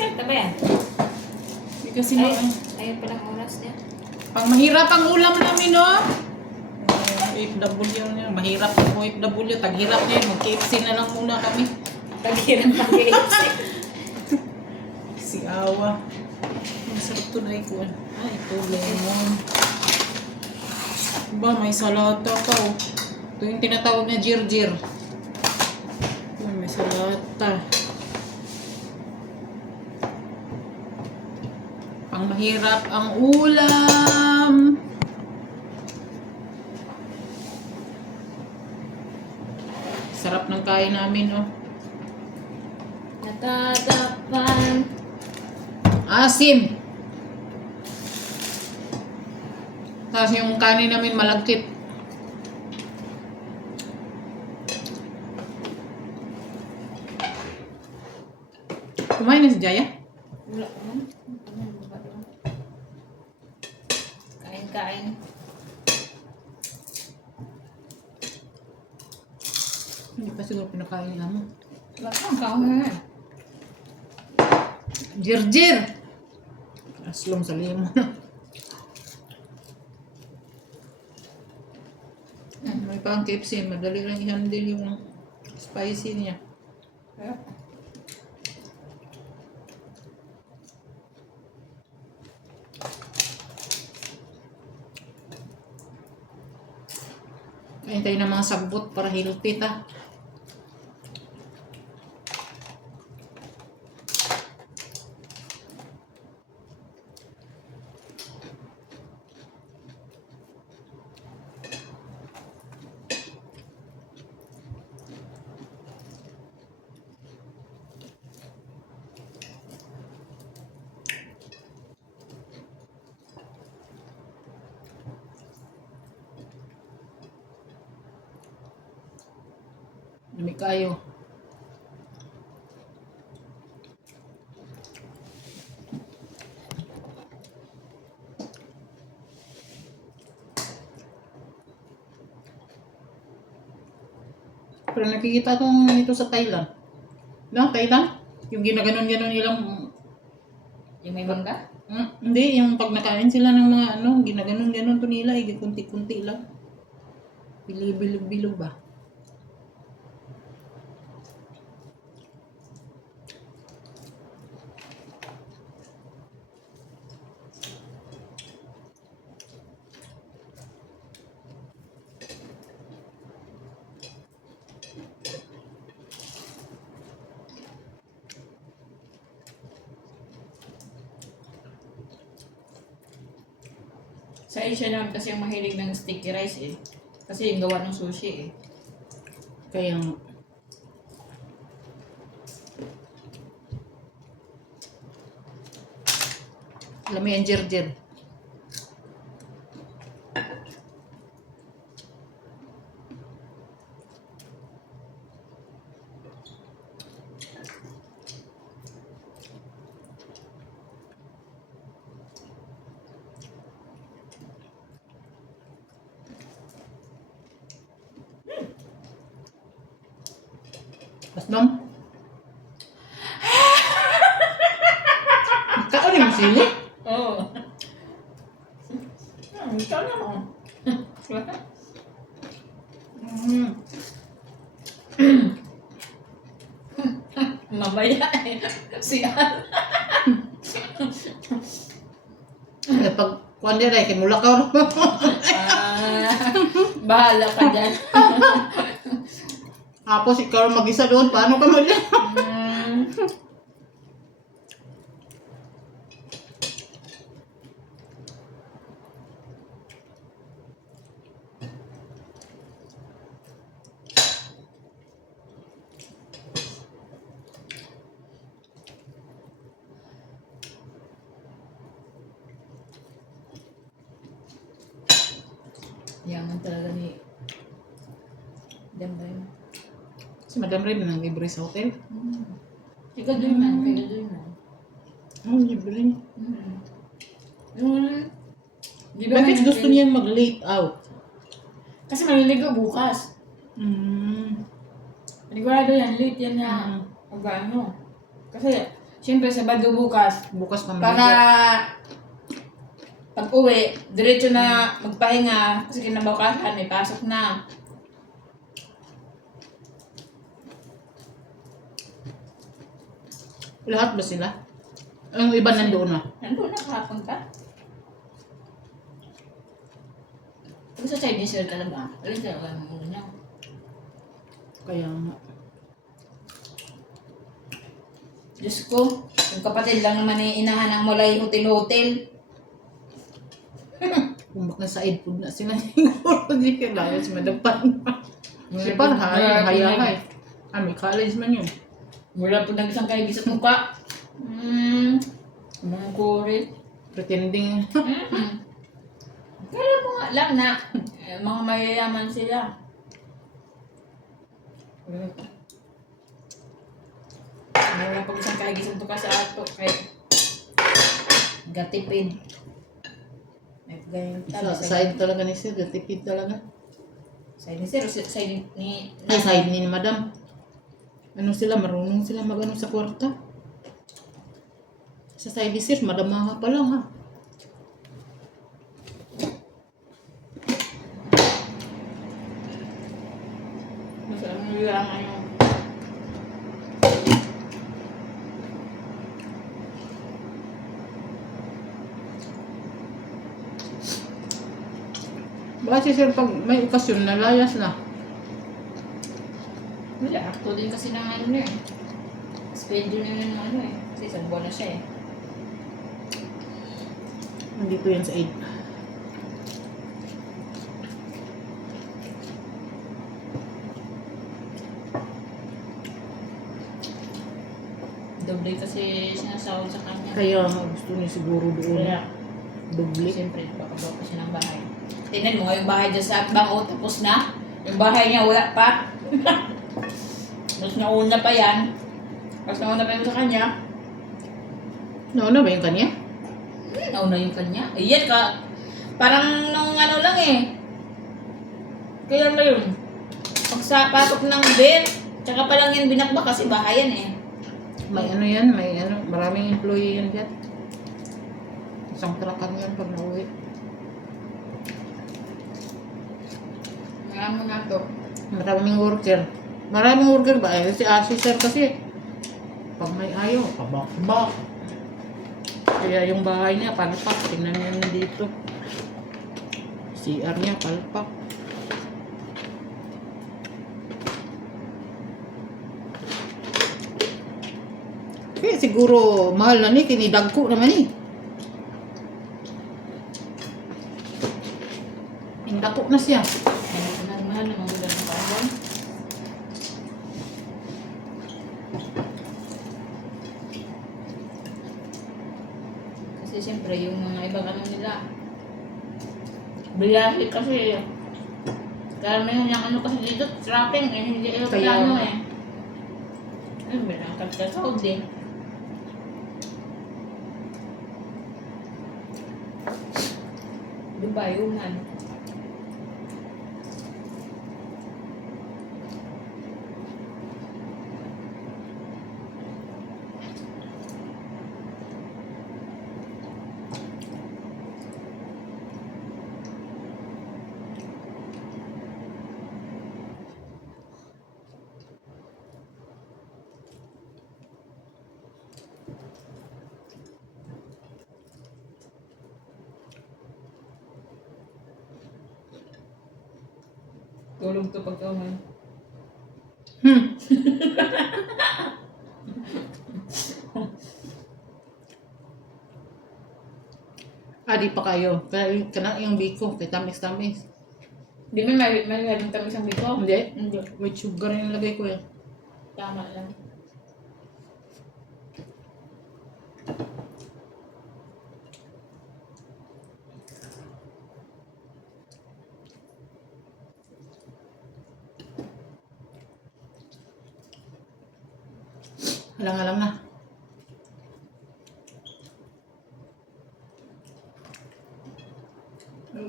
Nag-start na ba yan? Hindi kasi Ayun palang oras niya. pang mahirap ang ulam namin, no? OFW niya. Mahirap ang OFW. Taghirap niya. Mag-KFC na lang muna kami. Taghiran ng KFC. Si Awa. Masarap to na ikuan. Ito, lemon. Ba, may salata pa, oh. Ito yung tinatawag na jirjir. May salata. Pang mahirap ang ulam. Sarap ng kain namin, oh. Natatapan. Asim. Tapos yung kanin namin malagkit. Kumain na si Jaya? Wala ko man. Kain-kain. Hindi pa siguro pinakain namin. Wala ko ang kain. Jirjir! Aslong sa limon. May pang KFC. Madali lang i-handle yung spicy niya. Kain tayo ng mga sagbot para healthy ta. Dami kayo. Pero nakikita ko nito sa Thailand. No, Thailand? Yung ginaganon-ganon nilang... Yung may mangga? Hindi, yung pag nakain sila ng mga ano, ginaganon-ganon to nila, kunti-kunti lang. Bilog-bilog ba? Sa Asia naman kasi yung mahilig ng sticky rice eh. Kasi yung gawa ng sushi eh. Kaya alam mo yan, jirjir. Aslam? Kaon yung sili? Oo. Ikaw na mo. Mabaya eh. Si Al. Pag kuwan din ay kinulakaw. Bahala ka dyan. Tapos ikaw mag-isa doon, paano ka mag Yaman talaga ni Dembay. Si Madam Rim nang libre sa hotel. Ikaw doon man. Ikaw doon man. Oh, libre. Di ba Bakit gusto niyang mag-late out? Kasi maliligo bukas. Mm. Panigurado yan, late yan na mag-ano. Kasi Siyempre, Sabado bukas. Bukas pa Para pag uwi, diretso na magpahinga kasi kinabukasan, may pasok na. Lahat ba sila? Ang iba nandoon na. Nandun na kahapon ka? Pero sa Chinese sir talaga, alin talaga ang ulo niya. Kaya nga. Diyos ko, yung kapatid lang naman eh, inahan ang mulay hotel-hotel. Kung baka sa food na sila siguro hindi kailangan si Madapan. Si Parha, hayahay. May college man yun. Wala po nag-isang kaibig sa mukha. Mga kurit. Pretending. Kaya mo nga lang na mga mayayaman sila. Wala pag isang kaibig sa mukha sa ato. Kaya gatipid. May ganyan Side talaga ni Sir, tipid talaga. Side ni Sir, side ni... Ay, side ni Madam. Ano sila, marunong sila mag-ano sa kwarta. Sa side ni Sir, madamaha pa lang ha. Mas ano lang ano. Bakit si Sir pag may okasyon, nalayas na? Wala, akto din kasi ng ano na eh. Schedule na ng ano eh. Kasi isang buwan na siya eh. Nandito yan sa 8. Doble kasi sinasahod sa kanya. Kaya nga gusto niya siguro doon. Kaya, Doble. siyempre, papagawa pa siya ng bahay. Tingnan mo, yung bahay dyan sa Bango, tapos na. Yung bahay niya, wala pa. Tapos nauna pa yan. Tapos nauna pa yun sa kanya. Nauna ba yung kanya? Nauna yung kanya. Ayan ka. Parang nung ano lang eh. Kailan ba yun? Pagsapasok ng bed, tsaka pa lang yan binakbak kasi bahay yan eh. May ano yan, may ano, maraming employee yan dyan. Isang trakan yan pag nauwi. Kaya mo na to. Maraming worker. Maraming worker ba? Eh, si Sir kasi, pag may ayaw, pabak-bak. Kaya yung bahay niya, palpak. Tingnan niyo na dito. CR niya, palpak. Kaya siguro, mahal na ni, kinidagko naman eh. Indako na siya. Mahal na mga ng kawan. Kasi siyempre yung mga ibang ano nila. Biyahe kasi. Karamihan yung ano kasi dito, trapping eh. Hindi aeroplano Kaya- eh. Ayun, binangkat ka sa Saudi. Dubai, Yunan. Tulog to pagkaman. Di pa kayo. Kaya kanang yung biko, kay tamis-tamis. Di ba may galing kami sa biko? Hindi. Hindi. With sugar yung lagay ko yan. Tama lang. Halang-halang na.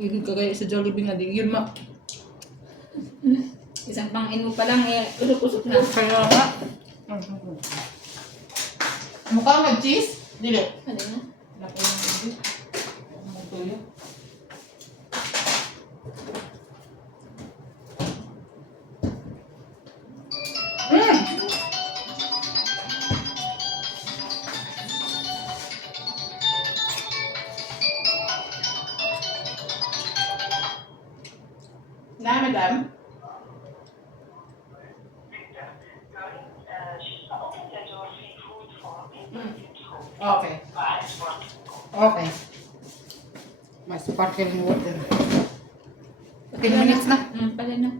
Igig ka kaya sa Jollibee nga, di yun ma. Isang pangin mo pa lang eh, usok-usok na. Kaya nga. Mukha mag-cheese? Dili. Ano na? Laki ng cheese. Ang tuyo. Na, madam? Okay. Okay. May sparkling water. 10 minutes na. Pala na.